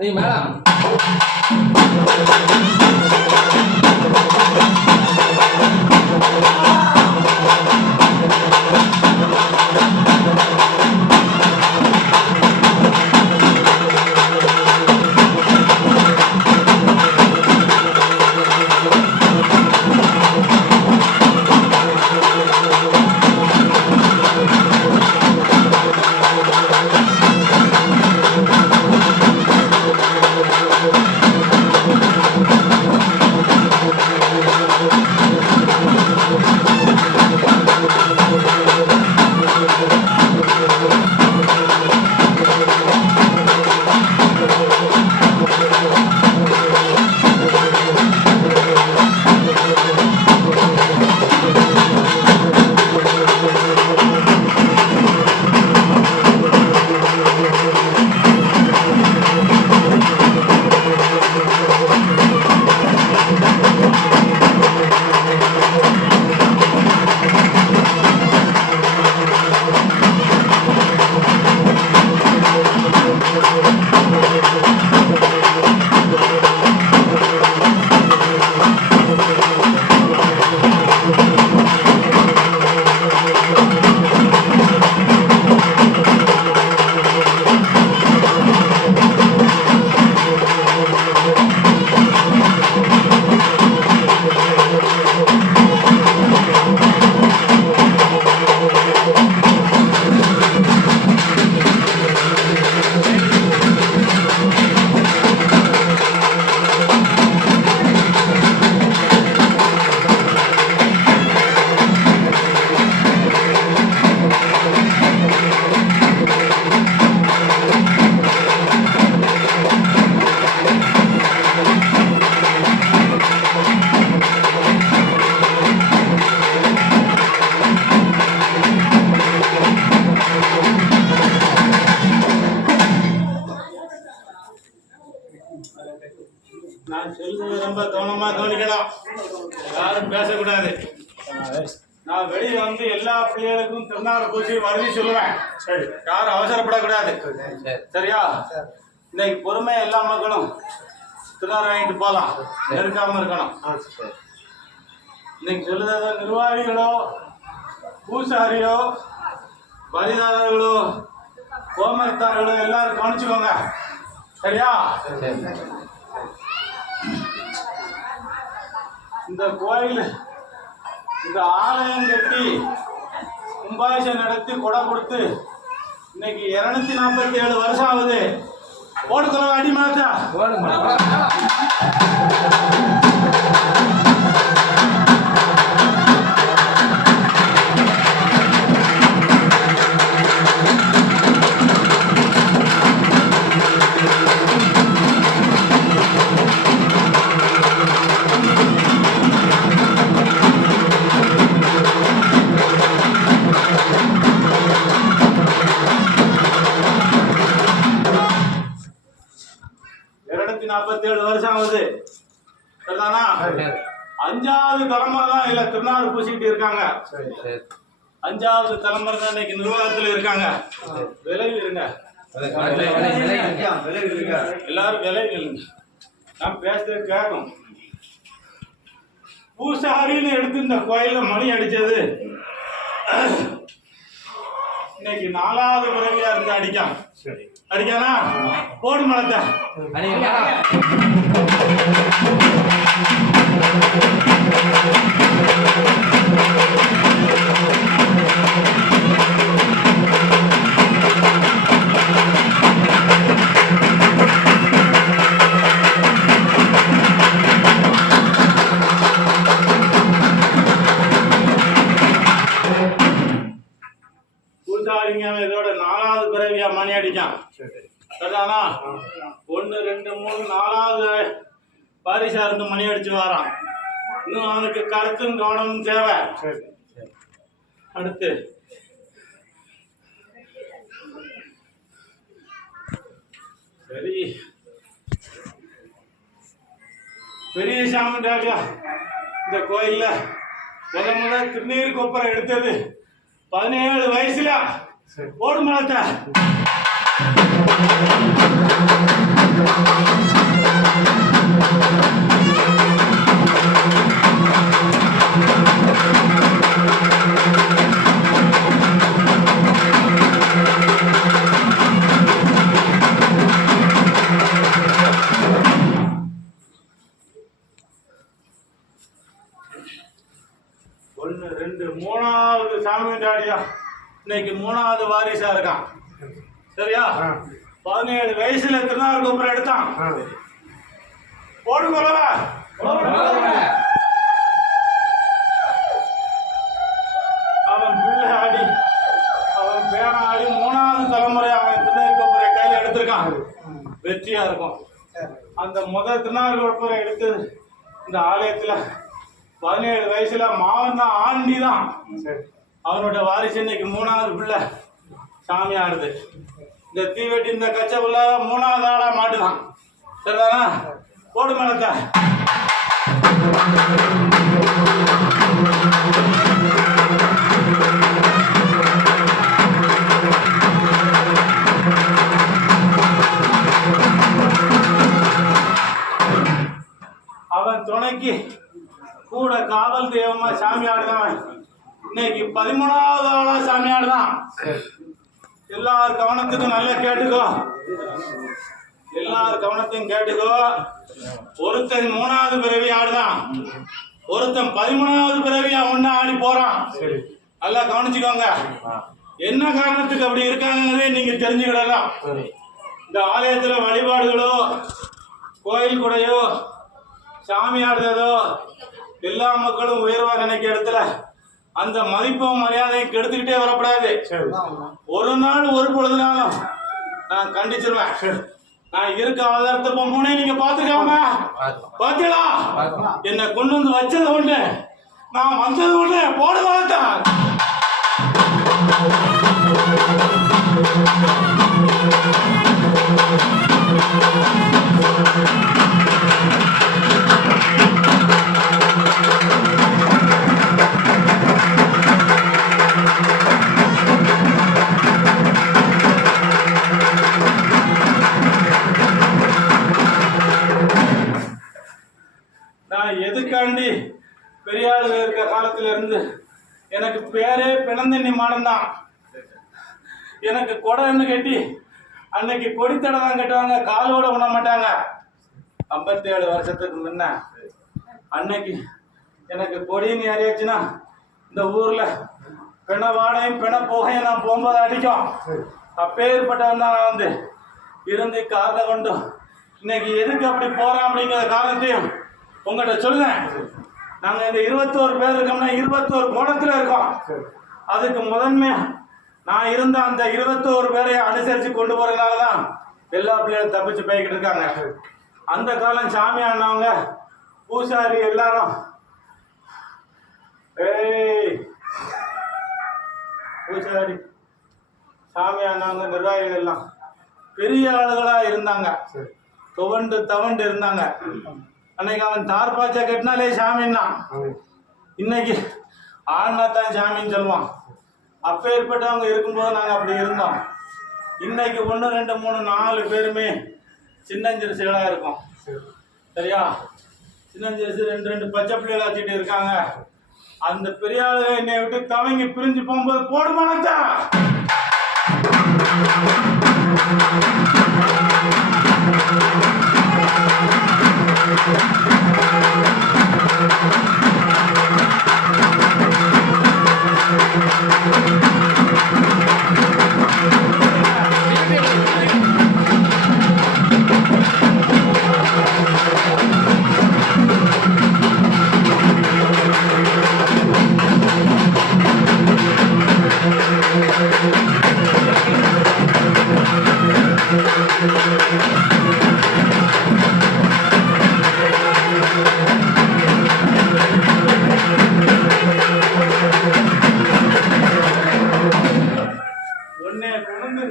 நீ மேடம் நான் சொல்றது ரொம்ப கவனமா கவனிக்கணும். யாரும் பேசக்கூடாது. நான் வெளியே வந்து எல்லா பிள்ளைகளுக்கும் திருநாள் பூசி வருதி சொல்லுவேன். சரி, யாரும் அவசரப்படக்கூடாது. சரியா? இன்னைக்கு பொறுமையா எல்லா மக்களும் திருநாள் வாங்கிட்டு போகலாம், நெருக்காம இருக்கணும். இன்னைக்கு சொல்லுறத நிர்வாகிகளோ பூசாரியோ பரிதாரர்களோ கோமரத்தார்களோ எல்லாரும் கவனிச்சுக்கோங்க. சரியா? இந்த கோயில் இந்த ஆலயம் கட்டி கும்பாபிஷேகம் நடத்தி கொடை கொடுத்து இன்னைக்கு 247 வருஷம் ஆகுது. ஓடுதல அடி மாத்தா வருஷம் ஆகுது. சரிதானா? 5வது தலைமுறை தான் இல்ல திருநாறு பூசிக்கிட்டு இருக்காங்க. 5வது தலைமுறை தான் இன்னைக்கு நிர்வாகத்தில் இருக்காங்க. விலகி இருங்க, எல்லாரும் விலகி இருங்க. நான் பேசுறது கேட்கும். பூசாரின்னு எடுத்து இந்த கோயில மணி அடிச்சது இன்னைக்கு 4வது பிறவியா இருந்து அடிக்கான். அடிக்கானா? போடு மலத்தை பூசாரிங்க இதோட 4வது பிறவியா மணி அடிக்கான். சரிதானா? 1 2 3 4வது பாரிசா இருந்து மணி அடிச்சு வரான். இன்னும் அவனுக்கு கருத்தும் கவனமும் தேவை. அடுத்து சரி, பெரிய சாமி ராஜா இந்த கோயில்ல முதல் திருநீர் கொப்பரை எடுத்தது 17 வயசுல. ஓடு மலத்தை ஒன்று ரெண்டு மூணாவது சாமி கொண்டாடியா இன்னைக்கு மூணாவது வாரிசா இருக்கான். சரியா? 17 வயசுல திருநாள் கோபுரம் எடுத்தான். போடுங்கொள்ள அவன் பிள்ளை ஆடி அவன் பேரன் ஆடி மூணாவது தலைமுறை அவன் திருநாள் கோபுரம் கையில் எடுத்திருக்கான். வெற்றியா இருக்கும். அந்த முதல் திருநாள் கோபுரம் எடுத்து இந்த ஆலயத்துல 17 வயசுல மாவன் தான் ஆண்டி தான் அவனோட வாரிசு. இன்னைக்கு மூணாவது பிள்ளை சாமி ஆடுது. இந்த தீவெட்டி இந்த கச்சை பிள்ளை மூணாவது ஆளா மாட்டுதான். சரிதானா? போடு மேலத்தை. அவன் துணைக்கு கூட காவல் தெய்வமா சாமி ஆடுதான். இன்னைக்கு 13வது ஆளா சாமி ஆடுதான். எல்லார் கவனத்துக்கும் நல்லா கேட்டுக்கோ. எல்லார் கவனத்தையும் கேட்டுக்கோ. ஒருத்தன் 3வது பிறவி ஆடுதான். ஒருத்தன் 13வது பிறவியா ஒண்ணு ஆடி போறான். நல்லா கவனிச்சுக்கோங்க. என்ன காரணத்துக்கு அப்படி இருக்காங்கன்னதே நீங்க தெரிஞ்சுக்கிடலாம். இந்த ஆலயத்துல வழிபாடுகளோ கோயில் கூடையோ சாமி ஆடுறதோ எல்லா மக்களும் உயர்வா நினைக்கிற இடத்துல அந்த மதிப்பும் மரியாதையும் கெடுத்துக்கிட்டே வரக்கூடாது. ஒரு நாள் ஒரு பொழுதுனாலும் நான் கண்டிச்சிருவேன். நான் இருக்க ஆதாரத்தை போனே நீங்க பாத்துக்காம பாத்தீங்களா? என்னை கொண்டு வந்து வச்சது உண்டு, நான் வந்தது உண்டு. போடுவாத்தான் எதுக்காண்டி பெரியாளுங்க இருக்க காலத்துல இருந்து எனக்கு பேரே பிணந்தண்ணி மாடம் தான். எனக்கு கொடைன்னு கட்டி அன்னைக்கு கொடித்தடை தான் கட்டுவாங்க, காலோட உண்ண மாட்டாங்க. 57 வருஷத்துக்கு முன்ன அன்னைக்கு எனக்கு கொடின்னு அறியாச்சுன்னா இந்த ஊர்ல பிண வாடையும் பிண புகையும் நான் போகும்போது அடிக்கும். அப்பேற்பட்டவன் தான் நான் வந்து இருந்து காரணம் கொண்டு இன்னைக்கு எதுக்கு அப்படி போறோம் அப்படிங்கிற காரணத்தையும் உங்கள்கிட்ட சொல்லுங்க. நாங்க இந்த 21 பேர் இருக்கோம்னா 21 கோணத்துல இருக்கோம். அதுக்கு முதன்மையா நான் இருந்த அந்த 21 பேரையும் அனுசரிச்சு கொண்டு போறதுனாலதான் எல்லா பிள்ளைகளும் தப்பிச்சு போய்கிட்டு இருக்காங்க. அந்த காலம் சாமி ஆனவங்க பூசாரி எல்லாரும் பூசாரி சாமி ஆனவங்க நிர்வாகிகள் எல்லாம் பெரிய ஆளுகளா இருந்தாங்க. துவண்டு இருந்தாங்க. அன்னைக்கு அவன் தார்பாச்சா கட்டினாலே சாமின்னா, இன்னைக்கு ஆனா தான் சாமின்னு சொல்லுவான். அப்பேற்பட்டவங்க இருக்கும்போது நாங்கள் அப்படி இருந்தோம். இன்னைக்கு 1 2 3 4 பேருமே சின்னஞ்சிறுசுகளா இருக்கும். சரியா? சின்னஞ்சிறுசு 2 2 பச்சை பிள்ளைகளை வச்சுட்டு இருக்காங்க. அந்த பெரிய ஆளுங்க என்னை விட்டு தவங்கி பிரிஞ்சு போகும்போது போடுமானத்தா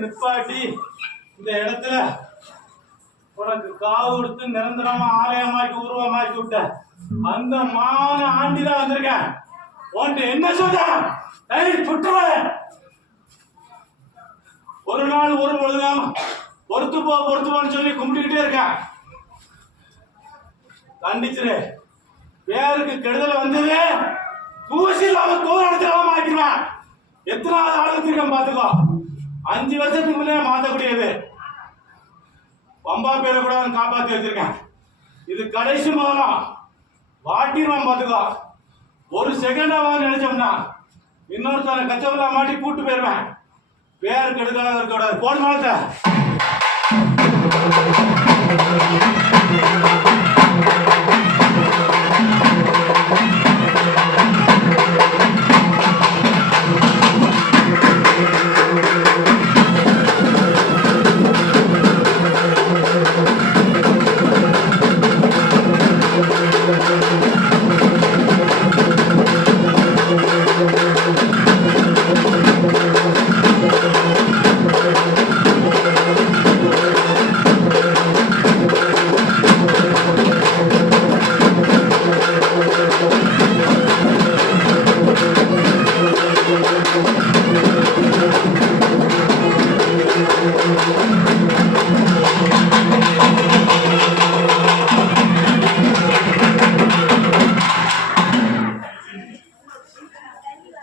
நிப்பாட்டி இந்த இடத்துல உனக்கு காவு கொடுத்து நிரந்தரமா ஆலயமாக்கி உருவமாக்கி விட்ட அந்த மான ஆண்டிதான் வந்திருக்கேன். உன்ட்டு என்ன சொல்ற? ஒரு நாள் ஒரு பொழுதுதான் பொறுத்துப்பான்னு சொல்லி கும்பிட்டுக்கிட்டே இருக்கேன். கண்டிச்சிரு. பேருக்கு கெடுதல் வந்தது தூசி இல்லாம தூரத்துல மாற்றிடுவேன். எத்தனாவது ஆளுத்திருக்கேன் பாத்துக்கோ. 5 வருஷத்துக்கு முன்னே மாற்றக்கூடியது. பம்பா பேரை கூட காப்பாற்றி வச்சிருக்கேன். இது கடைசி முதலாம் வாட்டிடுவான் பாத்துக்கோ. ஒரு செகண்டா வாங்க நினைச்சோம்னா இன்னொருத்தர கச்சவெல்லாம் மாட்டி கூட்டு போயிருவேன். பேருக்கு எடுக்கலாம் இருக்கக்கூடாது. போடு மாலத்தை.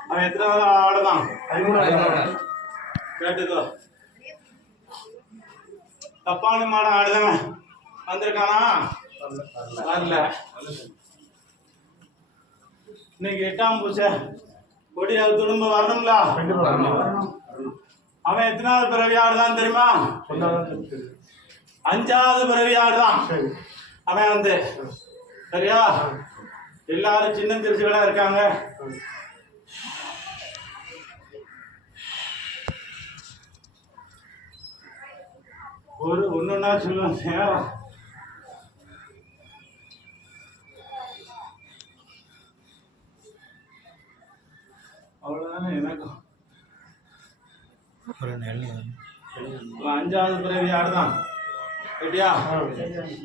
அவன் எத்தனாவது ஆடுதான்? கேட்டுக்கோ. தப்பான மாட ஆடுதவன் வந்திருக்கானா? வரல. இன்னைக்கு 8ஆம் பூசை கொடி அது துடும்ப வரணும்ல. அவன் எத்தனாவது பிறவி ஆடுதான் தெரியுமா? 5வது பிறவி ஆடுதான் அவன் வந்து. சரியா? எல்லாரும் சின்ன திருச்சிகளா இருக்காங்க. ஒரு ஒண்ணுன்னா சொல்லுவாங்க. அவ்வளவுதானே எனக்கும். 5வது பிறவி ஆடுதான். சரியா?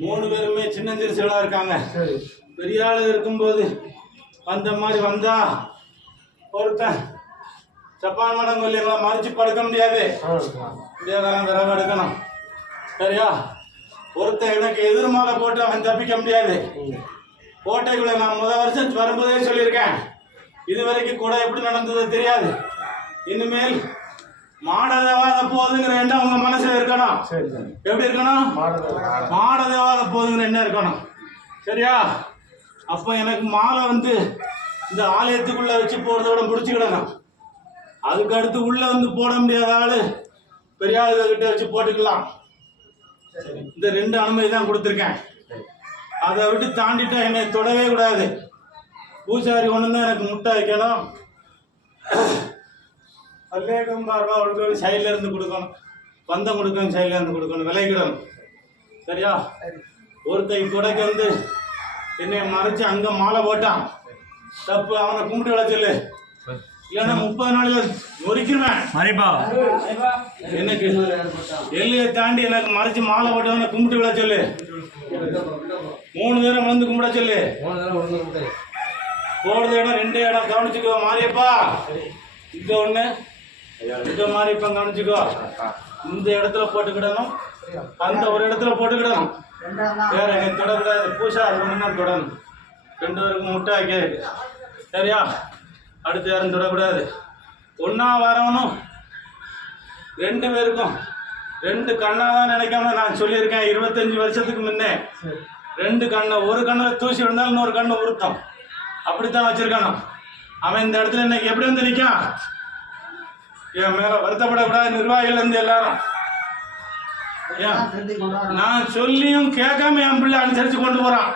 3 பேருமே சின்ன திருச்சிகளா இருக்காங்க. பெரிய ஆளு இருக்கும்போது அந்த மாதிரி வந்தா ஒருத்தன் ஜப்பான் மடம் கொல்லிங்களா மறைச்சு படுக்க முடியாது. விரவ எடுக்கணும். சரியா? ஒருத்தன் எனக்கு எதிர்மாலை போட்டு அவன் தப்பிக்க முடியாது. கோட்டைக்குள்ள நான் முதல் வருஷம் வரும்போதே சொல்லியிருக்கேன். இதுவரைக்கும் கூட எப்படி நடந்தது தெரியாது. இனிமேல் மாடதேவாத போதுங்கிற எண்ணம் உங்க மனசுல இருக்கணும். எப்படி இருக்கணும்? மாடதேவாத போதுங்கிற எண்ணம் இருக்கணும். சரியா? அப்ப எனக்கு மாலை வந்து இந்த ஆலயத்துக்குள்ள வச்சு போறதோட முடிச்சுக்கிடணும். அதுக்கு அடுத்து உள்ள வந்து போட முடியாத ஆளு பெரிய ஆளுகிட்ட வச்சு போட்டுக்கலாம். இந்த 2 அனுமதி தான் கொடுத்துருக்கேன். அதை விட்டு தாண்டிட்டா என்னை தொடவே கூடாது. பூசாரி ஒண்ணுதான் எனக்கு முட்டை வைக்கணும். அல்லேகம் பார்வா அவளுக்கு சைட்ல இருந்து கொடுக்கணும். பந்தம் கொடுக்கணும். சைட்ல இருந்து கொடுக்கணும். விலைக்கிடணும். சரியா? ஒருத்தன் கொடைக்கு வந்து என்னை மறைச்சு அங்க மாலை போட்டான். தப்பு. அவனை கும்பிட்டு விட சொல்லு. இல்லைன்னா 30 நாள்ல நொறுக்கிடுவேன். எனக்கு எல்லையை தாண்டி எனக்கு மறைச்சு மாலை போட்டவனை கும்பிட்டு விட சொல்லு. 3 தடவை வந்து கும்பிட சொல்லு. போடுற இடம் 2 இடம் கவனிச்சுக்கோ. மாரியப்பா இங்க ஒண்ணு, இங்க மாரியப்பா கவனிச்சுக்கோ. இந்த இடத்துல போட்டுக்கிடணும். அந்த ஒரு இடத்துல போட்டுக்கிடணும். வேற என்னை தொடக்கூடாது. பூசா ஒண்ணு தான் தொடணும். 2 பேருக்கும் முட்டை வைக்க. சரியா? அடுத்து யாரும் தொடக்கூடாது. ஒன்னா வரவனும் 2 பேருக்கும் 2 கண்ணாதான் நினைக்காம நான் சொல்லியிருக்கேன். 25 வருஷத்துக்கு முன்னே 2 கண்ணை, ஒரு கண்ணில் தூசி விழுந்தாலும் இன்னொரு கண்ணு உருத்தம். அப்படித்தான் வச்சிருக்கானோ. அவன் இந்த இடத்துல இன்னைக்கு எப்படி வந்து நிற்கான்? என் மேல வருத்தப்படக்கூடாது. நிர்வாகிகள் இருந்து எல்லாரும் நான் சொல்லியும் கேட்காம என் பிள்ளை அனுசரிச்சு கொண்டு போறான்.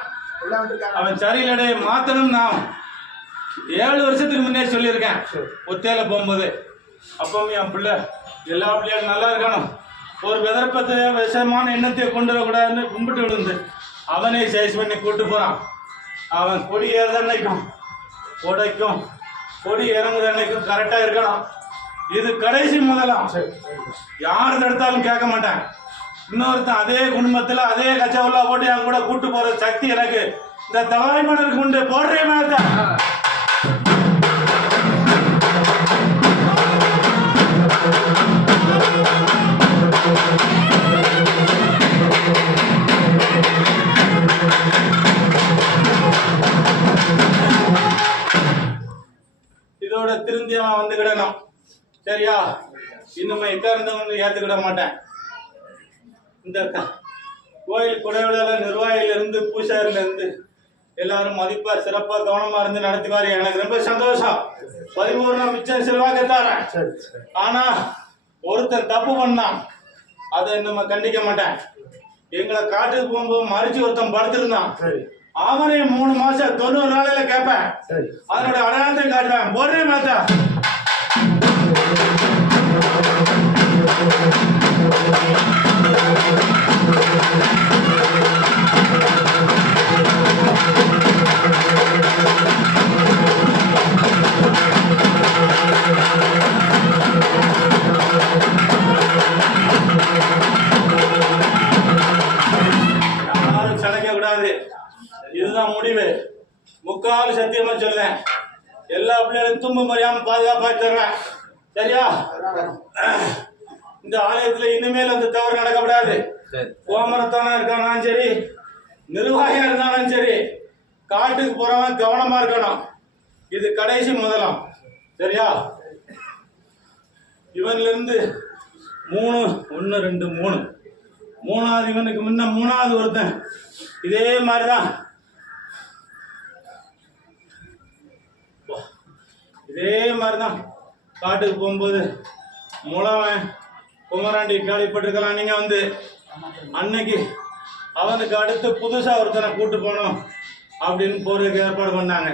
அவன் சரியில்லடே மாத்தணும். நான் 7 வருஷத்துக்கு முன்னே சொல்லியிருக்கேன். ஒத்தையில போகும்போது அப்பவும் என் பிள்ளை எல்லா பிள்ளைகளும் நல்லா இருக்கணும். ஒரு விதர்ப்பத்தை விஷமான எண்ணத்தை கொண்டு வரக்கூடாதுன்னு கும்பிட்டு விழுந்து அவனே சைஸ் பண்ணி கூட்டு போறான். அவன் கொடி ஏறுத அன்னைக்கும் கொடைக்கும் கொடி இறங்குத அன்னைக்கும் கரெக்டா இருக்கணும். இது கடைசி முதலாம். யாரு தடுத்தாலும் கேட்க மாட்டேன். இன்னொருத்தன் அதே குடும்பத்துல அதே கச்சவல்லா போட்டு என் கூட கூட்டு போற சக்தி எனக்கு இந்த தலைவாய்மனருக்கு உண்டு. போடுறே மேலத்தை இதோட திருந்தி அவன் வந்துக்கிடணும். சரியா? இன்னும் இருந்தவங்க ஏத்துக்கிட மாட்டேன். இந்த கோயில் குடையோட நிர்வாகில இருந்து பூசாரில இருந்து எல்லாரும் மதிப்பா சிறப்பா கவனமா இருந்து நடத்துவாரு. எனக்கு ரொம்ப சந்தோஷம். 13 நான் மிச்சம் செல்வாக்க தரேன். ஆனா ஒருத்தன் தப்பு பண்ணான், அதை நம்ம கண்டிக்க மாட்டேன். எங்களை காட்டுக்கு போகும்போது மறிச்சு ஒருத்தன் படுத்திருந்தான், அவனே 3 மாசம் 90 நாளையில கேட்பேன். அதனோட அடையாளத்தை காட்டுவேன். ஒரே மாத்தா யாரும் சளைக்க கூடாது. இதுதான் முடிவு. முக்கால் சத்தியமா சொல்லுவேன். எல்லா பிள்ளைகளும் தும்பு மறியாம பாதுகாப்பா தருவேன். சரியா? இந்த ஆலயத்துல இனிமேல் அந்த தவறு நடக்கப்படாது. கோமரத்தானா இருக்கானாலும் சரி, நிர்வாகியா இருந்தாலும் சரி, காட்டுக்கு போறவன் கவனமா இருக்கணும். இது கடைசி முதலாம். சரியா? இவன்ல இருந்து 3 1 2 3 மூணாவது இவனுக்கு முன்ன 3வது ஒருத்தன் இதே மாதிரிதான் காட்டுக்கு போகும்போது முளவன் குமராண்டி கேள்விப்பட்டிருக்கலாம். நீங்க வந்து அன்னைக்கு அவனுக்கு அடுத்து புதுசா ஒருத்தனை கூட்டு போனோம் அப்படின்னு போறதுக்கு ஏற்பாடு பண்ணாங்க.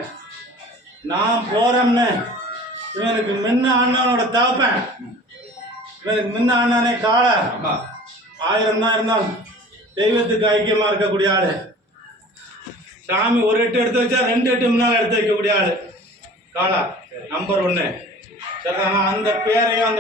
நான் போறேன்னு இவனுக்கு முன்ன அண்ணனோட தாப்பேன். இவனுக்கு முன்ன அண்ணனே கால 1000 தான் இருந்தாலும் தெய்வத்துக்கு ஐக்கியமா இருக்கக்கூடிய ஆளு. சாமி ஒரு 8 எடுத்து வச்சா 2 8 முன்னால எடுத்து வைக்கக்கூடிய ஆளு காலா நம்பர் 1. சரிதானா? அந்த பேரையும் அந்த